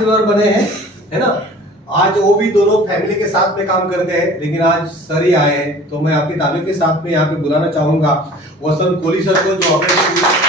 बने हैं, है ना। आज वो भी दोनों फैमिली के साथ में काम करते हैं, लेकिन आज सर ही आए हैं, तो मैं आपकी तारीफ के साथ में यहाँ पे बुलाना चाहूंगा वसंत कोहली सर को, जो अपने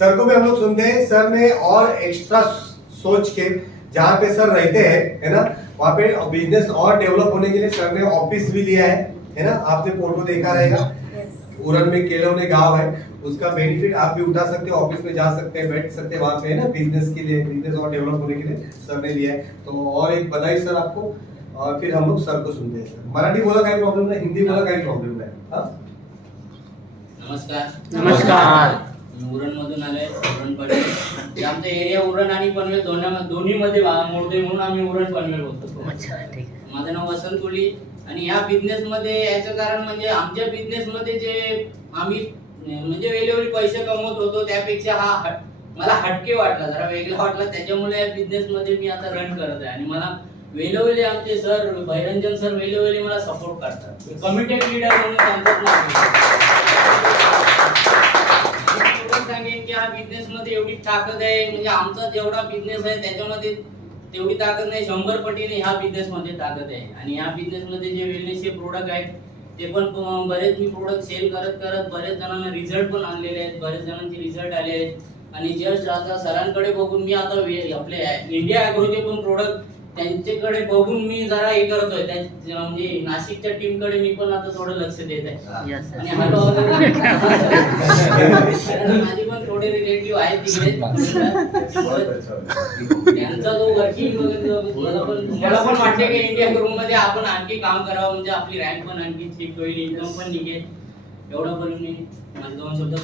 सर को भी हम लोग सुनते हैं। सर ने और एक्स्ट्रा सोच के जहाँ पे सर रहते हैं, है ना, वहाँ पे बिजनेस और डेवलप होने के लिए सर ने ऑफिस भी लिया है ना। आपने फोटो देखा रहेगा, उरन में केलौने गांव है, उसका बेनिफिट आप भी उठा सकते हो। ऑफिस में जा सकते हैं, बैठ सकते हैं वहाँ पे, है ना, बिजनेस के लिए, बिजनेस और डेवलप होने के लिए सर ने लिया है। तो और एक बधाई सर आपको। और फिर हम लोग सर को सुनते हैं। सर मराठी बोला काही प्रॉब्लेम नाही, हिंदी बोला काही प्रॉब्लेम नाही। नमस्कार. नमस्कार. उरण मधून आलोय, उरण पनवेल. आमचा एरिया उरण आणि पनवेल दोन्ही मध्ये मोडते, म्हणून आम्ही उरण पनवेल बोलतो. अच्छा, ठीक आहे. माझं नाव वसंत कोहली आणि या बिझनेस मध्ये याचं कारण म्हणजे आमच्या बिझनेस मध्ये जे आम्ही म्हणजे वेळोवेळी पैसे कमवत होतो, त्यापेक्षा हा मला हटके वाटला, जरा वेगळा वाटला. त्याच्यामुळे या बिझनेस मध्ये मी आता रन करत आहे. आणि मला वेळोवेळी आमचे सर भैरंजन सर वेळोवेळी मला सपोर्ट करतात. कमिटेड लीडर म्हणून सांगतात. सांगेन की हा बिझनेस मध्ये एवढी ताकद आहे, म्हणजे आमचा जेवढा बिझनेस आहे त्याच्यामध्ये तेवढी ताकद नाही, 100 पटीने ह्या बिझनेस मध्ये ताकद आहे. आणि ह्या बिझनेस मध्ये जे वेलनेसचे प्रोडक्ट आहेत ते पण बरेच मी प्रोडक्ट सेल करत करत बरेच जणांना रिझल्ट पण आणलेले आहेत, बरेच जणांचे रिझल्ट आले आहेत. आणि जस्ट आता सरांकडे बघून मी आता आपले इंडिया ॲग्रोचे पण प्रोडक्ट त्यांच्याकडे बघून मी जरा हे करतोय, म्हणजे नाशिकच्या टीम कडे मी पण आता थोडं लक्ष देत आहे. आणि हॅलो माझे पण थोडे रिलेटिव्ह आहेत तिकडे, त्यांचा जो वर्किंग मला पण वाटते की इंडिया ग्रुप मध्ये आपण आणखी काम करावं, म्हणजे आपली रँक पण आणखी ठीक होईल, इन्कम पण निघेल. एवढं पण मी माझे 2 शब्द